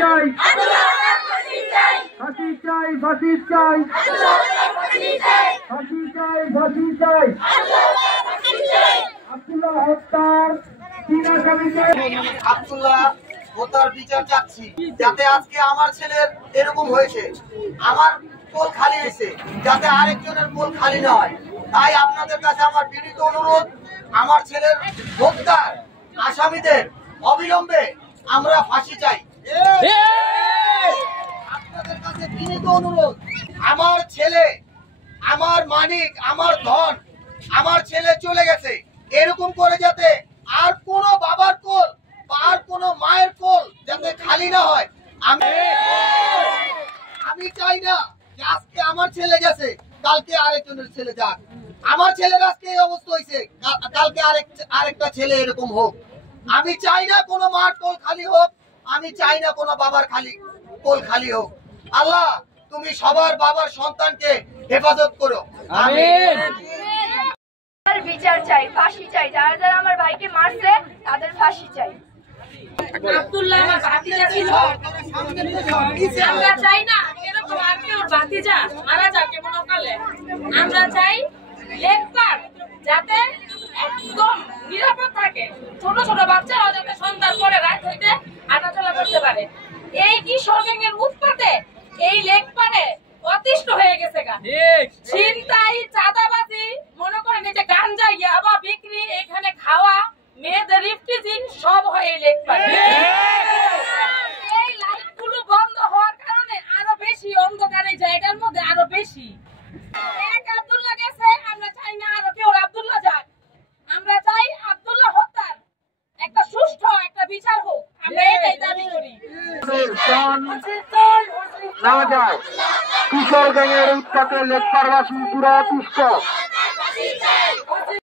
চাই, ফাঁসি চাই, ফাঁসি চাই, ফাঁসি চাই, ফাঁসি চাই। আব্দুল্লাহ হত্যার আব্দুল্লাহ হত্যার বিচার চাচ্ছি, যাতে আজকে আমার ছেলের এরকম হয়েছে, আমার কোল খালি হয়েছে, যাতে আরেকজনের কোল খালি না হয়। তাই আপনাদের কাছে আমার বিনীত অনুরোধ, আমার ছেলের হত্যার আসামিদের অবিলম্বে আমরা ফাঁসি চাই। আপনাদের কাছে বিনীত অনুরোধ, আমার ছেলে, আমার মানিক, আমার ধন, আমার ছেলে চলে গেছে, এরকম করে যাতে আর কোন বাবার কোল বা আর কোন মায়ের কোল যাতে খালি না হয়। আমি চাই না যে আজকে আমার ছেলে গেছে, কালকে আরেকজনের ছেলে যাক। আমার ছেলের আজকে এই অবস্থা হয়েছে, কালকে আরেকটা ছেলে এরকম হোক। আমি চাই না কোনো মার কোল খালি হোক, আমি চাই না কোনো বাবার কোল খালি হোক। আল্লাহ, তুমি সবার বাবার সন্তানকে হেফাজত করো, আমিন। বিচার চাই, ফাঁসি চাই, যারা যারা আমার ভাইকে মারছে তাদের ফাঁসি চাই। আব্দুল্লাহ আমার ভাতিজা ছিল, আমরা চাই না এরকম আর কেউ ভাতিজা মারা যাক এমন অকালে। আমরা চাই লেখপার যাতে একদম নিরাপদ থাকে, ছোট ছোট বাচ্চারাও যাতে সন্তান করে রাত হইতে হাঁটাচলা করতে পারে। এই কিশোর গ্যাংয়ের উৎপাতে এই লেখপারে অতিষ্ঠ হয়ে গেছে গা। ছিনতাই, চাঁদাবাজি, মনে করেন এই যে গাঞ্জা, ইয়াবা বিক্রি, এখানে খাওয়া, মেয়েদের রিফটিজিং সব হয় এই লেকপারে। এই লাইটগুলো বন্ধ হওয়ার কারণে আরো বেশি অন্ধকার এই জায়গার মধ্যে আরো বেশি। এক আব্দুল্লাহ গেছে, আমরা চাই না আরো কেউ আব্দুল্লাহ যাক। আমরা চাই আব্দুল্লাহ হত্যার একটা সুষ্ঠু একটা বিচার হোক, আমরা এটাই দাবি করি। না যায়, কিশোর গ্যাংয়ের উৎপাতে লেকপারবাসী পুরো অতিষ্ঠ।